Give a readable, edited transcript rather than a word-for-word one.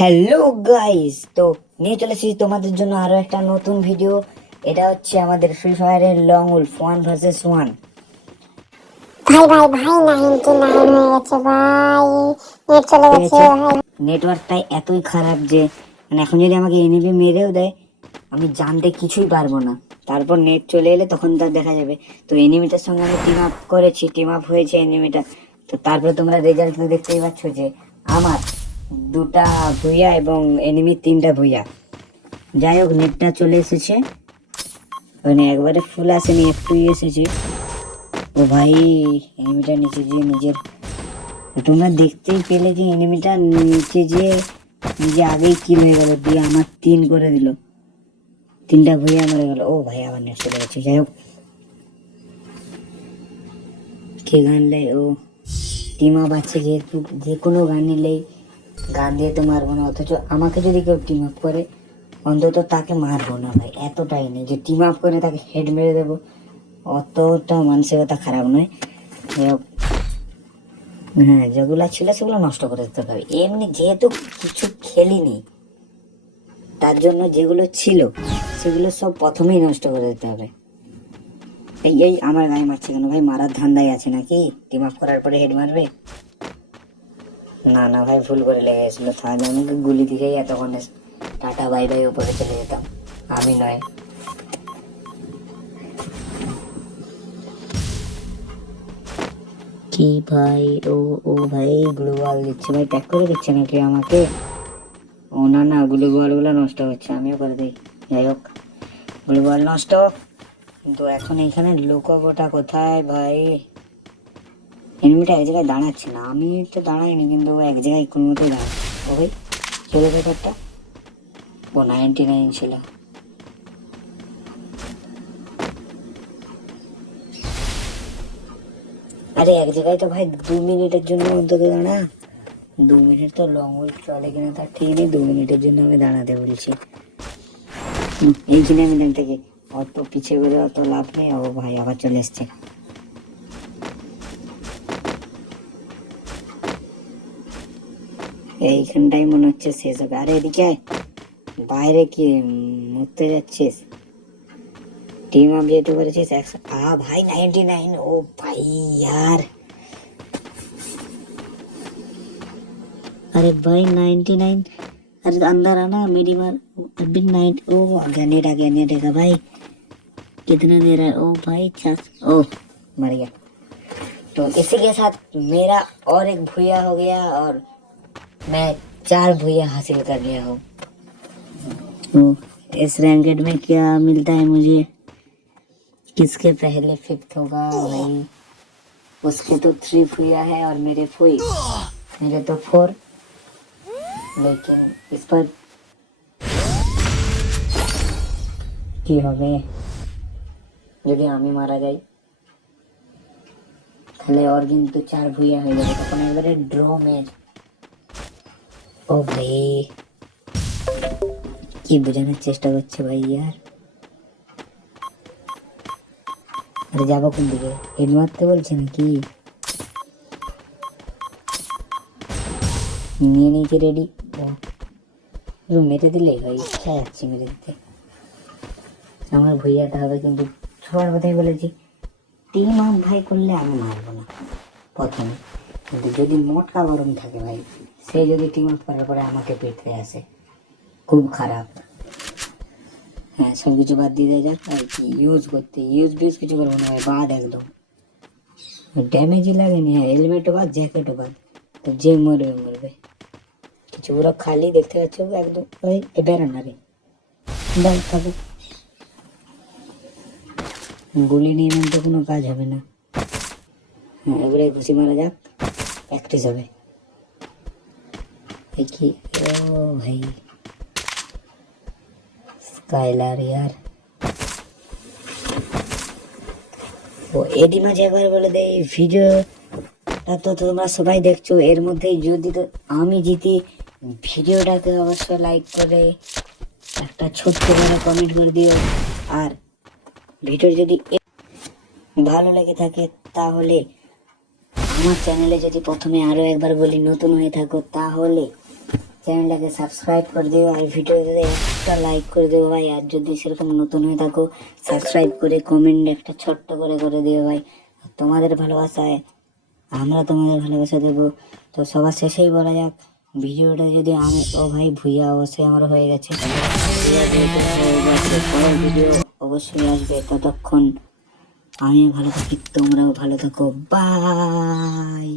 Hello guys, তো নিয়ে চলেছি তোমাদের জন্য আরো একটা নতুন ভিডিও। এটা হচ্ছে আমাদের ফ্রি ফায়ারের লং উলফ 1 vs 1। ভাই ভাই ভাই 99 হয়ে গেছে ভাই, নেট চলে গেছে ভাই। নেটওয়ার্কটাই এতই খারাপ যে মানে এখন যদি আমাকে এনিমি মেরেও দেয় আমি জানতে কিছুই পারবো না। তারপর নেট চলে এলে তখন তার দেখা যাবে। তো এনিমিটার সঙ্গে আমি টিম আপ করেছি, টিম আপ হয়েছে এনিমিটা। তো তারপর তোমরা রেজাল্ট তো দেখতেই পাচ্ছ যে আমার 2টা ভুইয়া এবং এনিমির 3টা ভুইয়া। যাই হোক, নেটটা চলে এসেছে, মানে একবারে ফুল আসেনি, একটুই এসেছে। ও ভাই, এনিমিটা নিচে যে নিজের, তোমরা দেখতেই পেলে যে এনিমিটা নিচে যে নিজে আগেই কিল হয়ে গেল, দিয়ে আমার 3 করে দিল, 3টা ভুইয়া মরে গেল। ও ভাই, আবার নেট চলে গেছে। যাই হোক, কে গান লেয় ও টিম আপ আছে, যেহেতু যে কোনো গান নিলেই গান দিয়ে তো মারবো না, অথচ আমাকে যদি কেউ টিম আপ করে অন্তত তাকে মারবো না ভাই। এতটাই নেই যে টিম আপ করে তাকে হেড মেরে দেবো, অতটা মানসিকতা খারাপ নয়। যাই হোক, হ্যাঁ, যেগুলো ছিল সেগুলো নষ্ট করে দিতে হবে। এমনি যেহেতু কিছু খেলিনি, তার জন্য যেগুলো ছিল সেগুলো সব প্রথমেই নষ্ট করে দিতে হবে। এই এই আমার গায়ে মারছে কেন ভাই? মারার ধান্দায় আছে নাকি? টিম আপ করার পরে হেড মারবে? না না ভাই, ভুল করে লেগে গেছিলো। তাহলে আমি গুলি দিকেই এতক্ষণে টাটা বাই বাই উপরে চলে যেতাম। আমি নয়। কি ভাই, ও ও ভাই গ্লু ওয়াল দিচ্ছে ভাই, ট্যাগ করে দিচ্ছে নাকি আমাকে? ও না না, গ্লু ওয়াল গুলো নষ্ট হচ্ছে, আমিও করে দিই। যাই হোক, গ্লু ওয়াল নষ্ট, কিন্তু এখন এখানে লুকোবোটা কোথায় ভাই? এনিমিটা এক জায়গায় দাঁড়াচ্ছে না, আমি তো দাঁড়াইনি, কিন্তু ও এক জায়গায় কোনো মতোই দাঁড়াচ্ছে। ও ভাই, চলে ব্যাপারটা। ও 99 ছিল। আরে এক জায়গায় তো ভাই 2 মিনিটের জন্য অন্তত দাঁড়া। 2 মিনিট তো লং উইক চলে কিনা তার ঠিক নেই, 2 মিনিটের জন্য আমি দাঁড়াতে বলছি। এইখানে আমি দাঁড়িয়ে থেকে অত পিছিয়ে গেলে অত লাভ নেই। ও ভাই, আবার চলে এসছে। এইখানটাই মনে হচ্ছে শেষ হবে। আরে এদিকে আয়, বাইরে কি মরতে যাচ্ছিস? টিম আপ যেহেতু করেছিস 100। ভাই 99। ও ভাই यार, अरे भाई 99। अरे अंदर आना, मेरी मार। अभी 9। ओ आ गया, नेट आ गया, नेट आएगा भाई। कितना दे रहा है? ओ भाई 4। ओ, मर गया। तो इसी के साथ मेरा और एक भूया हो गया और मैं 4 भूया हासिल कर लिया हूँ। तो इस रैंकेड में क्या मिलता है मुझे? किसके पहले 5th होगा भाई? उसके तो 3 भूया है और मेरे 4, मेरे तो 4। लेकिन इस पर কি হবে যদি আমি মারা যাই? তাহলে ওর কিন্তু 4 ভুইয়া হয়ে যাবে, তখন একবারে ড্র ম্যাচ। ও ভাই, কি বোঝানোর চেষ্টা করছে ভাই ইয়ার। আরে যাবো কোন দিকে? হেড মারতে বলছে নাকি? নিয়ে নিয়েছি রেডি। মেরে দিলেই ভাই, ইচ্ছা যাচ্ছে মেরে দিতে। আমার ভুইয়াটা হবে, কিন্তু সবার কথাই বলেছি টিম আপ ভাই করলে আমি মারবো না প্রথমে। কিন্তু যদি মোটকা গরম থাকে ভাই, সে যদি টিম আপ করার পরে আমাকে পেটতে আসে, খুব খারাপ। হ্যাঁ, সব কিছু বাদ দিয়ে দেওয়া যাক। আর কি ইউজ করতে, ইউজ বিউজ কিছু করবো না ভাই, বাদ একদম। ড্যামেজই লাগেনি। হ্যাঁ, হেলমেটও বাদ, জ্যাকেটও বাদ। তো যে মরবে মরবে, কিছু পুরো খালি দেখতে পাচ্ছ একদম। ওই বেড়া না রে, দাও থাকো। গুলি নিয়ে তো কোনো কাজ হবে না। হ্যাঁ, এবারে ঘুষি মারা যাক, প্র্যাকটিস হবে। কি, ও ভাই স্কাইলার यार। ও এডি মাঝে একবার বলে দেয়, ভিডিওটা তো তোমরা সবাই দেখছো, এর মধ্যে যদি তো আমি জিতি, ভিডিওটাকে অবশ্যই লাইক করে একটা ছোট্ট করে কমেন্ট করে দিও। আর ভিডিও যদি ভালো লেগে থাকে তাহলে আমার চ্যানেলে, যদি প্রথমে আরো একবার বলি নতুন হয়ে থাকো, তাহলে চ্যানেলটাকে সাবস্ক্রাইব করে দিও আর ভিডিওতে একটা লাইক করে দিও ভাই। আর যদি সেরকম নতুন হয়ে থাকো সাবস্ক্রাইব করে কমেন্ট একটা ছোট্ট করে দিও ভাই। আর তোমাদের ভালোবাসায় আমরা তোমাদের ভালোবাসা দেবো। তো সবার শেষেই বলা যাক, ভিডিওটা যদি আমি ও ভাই ভুইয়া অবশ্যই আমার হয়ে গেছে, পরের ভিডিও অবশ্যই আসবে। ততক্ষণ আমি ভালো থাকি, তোমরাও ভালো থাকো, বাই।